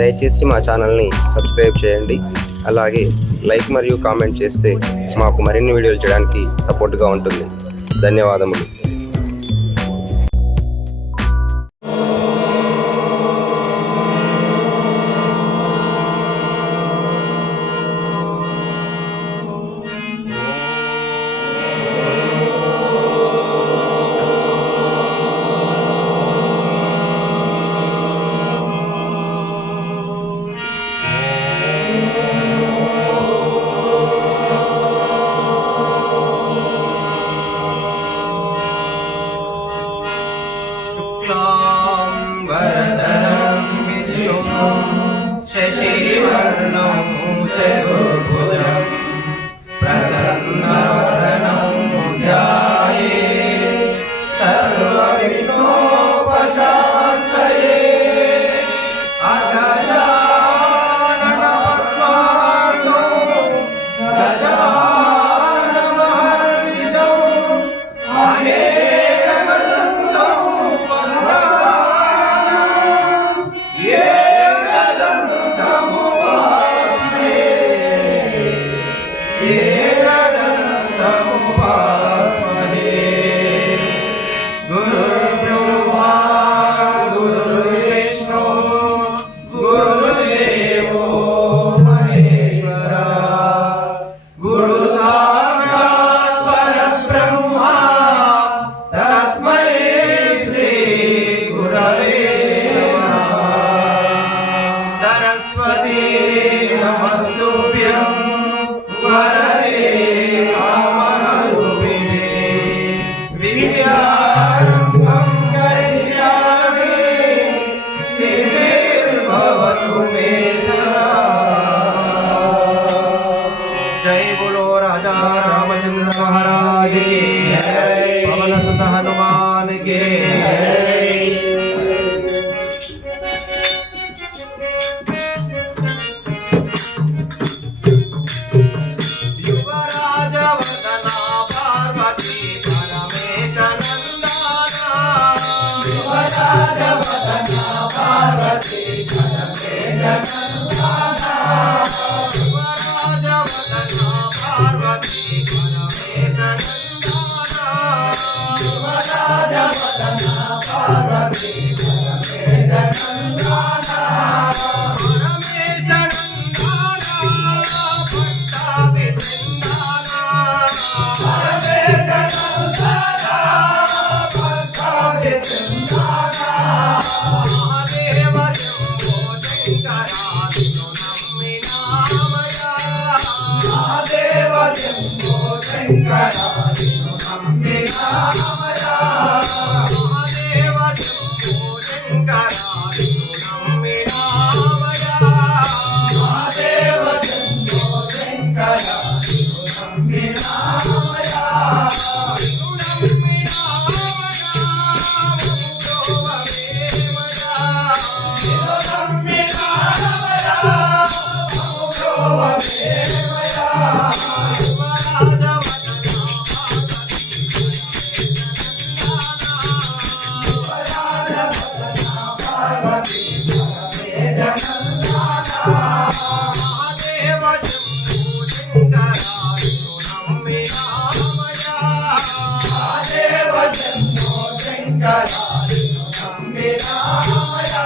దయచేసి మా ఛానల్ని సబ్స్క్రైబ్ చేయండి. అలాగే లైక్ మరియు కామెంట్ చేస్తే మాకు మరిన్ని వీడియోలు చేయడానికి సపోర్ట్గా ఉంటుంది. ధన్యవాదములు. वरदरं विष्णुं शशिवर्णं चतुर्भुजं प्रसन्नवदनं ध्यायेत् सर्वविघ्नोपशान्तये। अगजाननपद्मार्कं गजाननमहर्निशं गुरुर्ब्रह्मा गुरुर्विष्णु गुरुर्देवो महेश्वरः गुरु साक्षात् परब्रह्मा तस्मै श्री गुरवे नमः। सरस्वती नमस्तुभ्यं वरदे कामरूपिणे विद्यारम्भं करिष्यामि सिद्धिर्भवतु मे सदा। जय बोलो राजा रामचंद्र महाराज की जय, पवन सुत हनुमान के युवराज वदना पार्वती परमेश नंदना। युवराज वदना पार्वती परमेश नंदना। युवराज वदना पार्वती परमेश नंदना। युवराज वदना पार्वती परमेश नंदना। परमेश नंदना पट्टाभि चंदना। परमेश नंदना पट्टाभि चंदना। महादेव शंभो शंकरा विष्णु नम्मिनामया। महादेव शंभो शंकरा विष्णु नम्मिनामया। महादेव शंभो शंकरा विष्णु नम्मिनामया। महादेव शंभो शंकरा विष्णु नम्मिनामया। विष्णु नम्मिनामया मुक्तो भवेमया। विष्णु नम्मिनामया मुक्तो भवेमया। युवराज वदना पार्वती परमेश नंदना। महादेव शंभो शंकरा विष्णु नम्मिनामया। महादेव शंभो शंकरा विष्णु नम्मिनामया।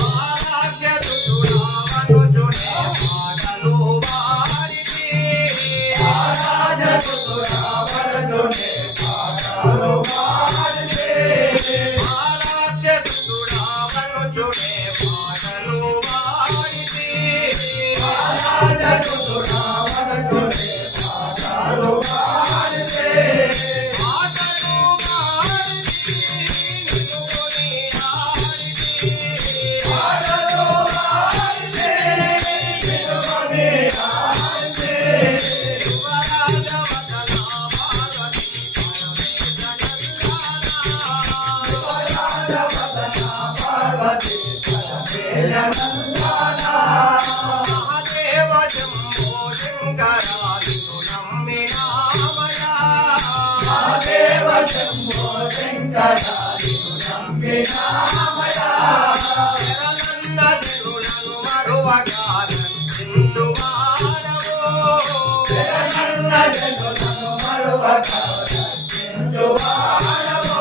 महाराजसुतुरावनुजुने पाटलु वारिति। महाराजसुतुरावनुजुने पाटलु वारिति। महाराजसुतुरावनुजुने पाटलु वारिति। महाराजसुतुरावनुजुने पाटलु वारिति। पाटलु वारिति निगुनि हारिति। पाटलु वारिति निगुनि हारिति। युवराज वदना पार्वती परमेश नंदना। युवराज वदना पार्वती परमेश नंदना। महादेव शंभो शंकरा विष्णु नम्मिनामया। महादेव शंभो शंकरा శరణన్న జనులను మరువగా రక్షించువాడవు శరణన్న జనులను మరువగా రక్షించువాడవు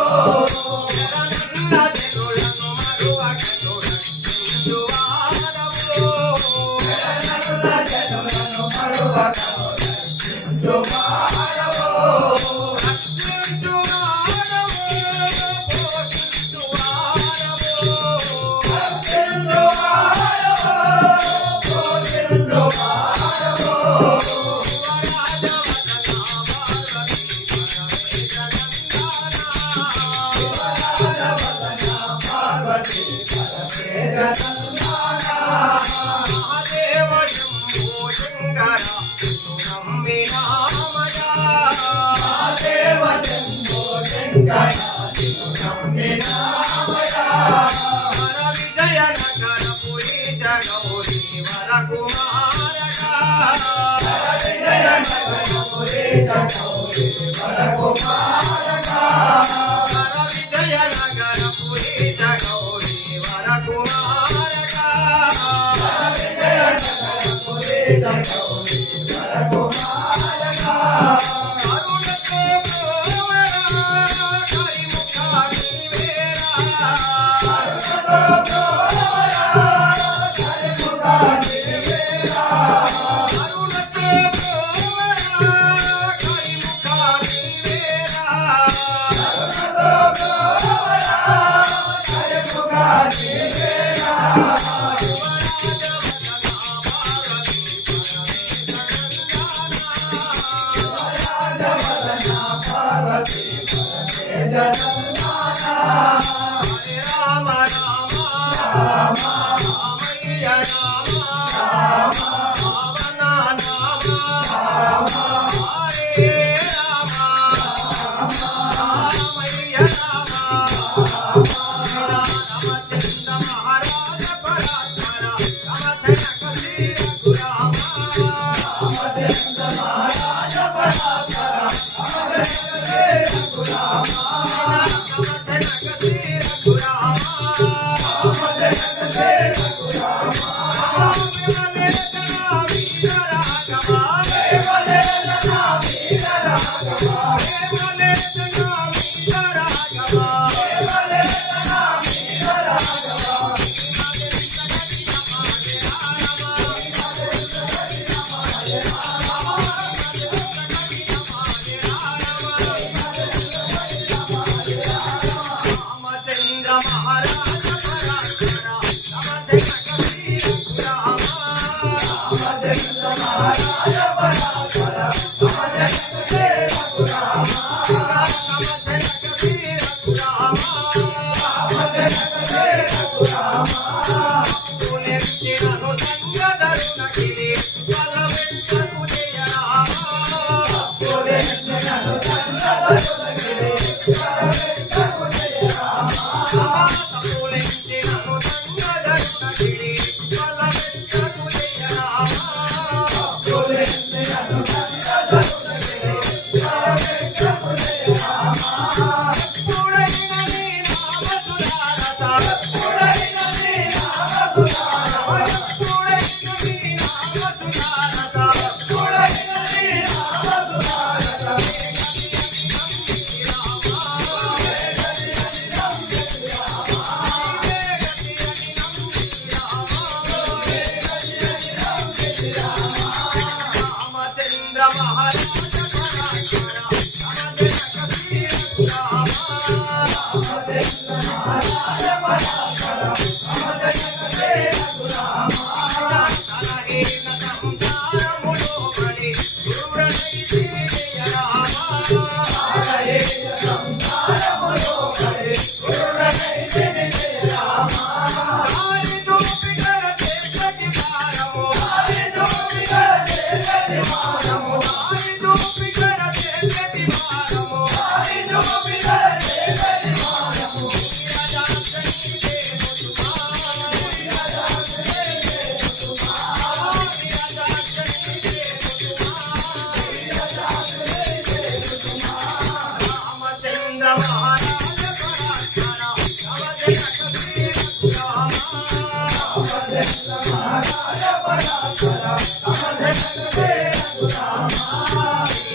శరణన్న జనులను మరువగా రక్షించువాడవు శరణన్న జనులను మరువగా రక్షించువాడవు విజయనగరపురీశ గౌరీ వరకుమారగా విజయనగరపురీశ గౌరీ వరకుమారగా విజయనగరపురీశ గౌరీ వరకుమారగా విజయనగరపురీశ గౌరీ వరకుమారగా కరుణతో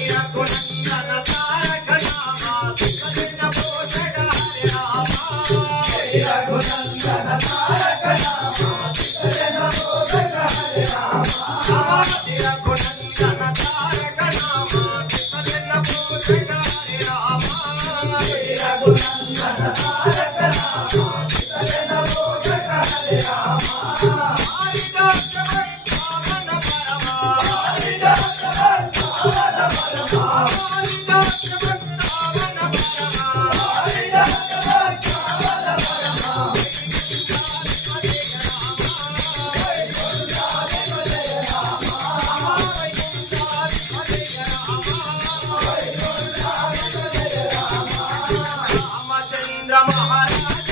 రఘునందన తారక రామ శ్రీకృష్ణ పోషక హరి రామ రఘునందన తారక రామ శ్రీకృష్ణ పోషక హరి రామ రఘునందన తారక రామ శ్రీకృష్ణ పోషక హరి రామ రఘునందన తారక రామ శ్రీకృష్ణ పోషక హరి రామ రామచంద్ర మహారాజ్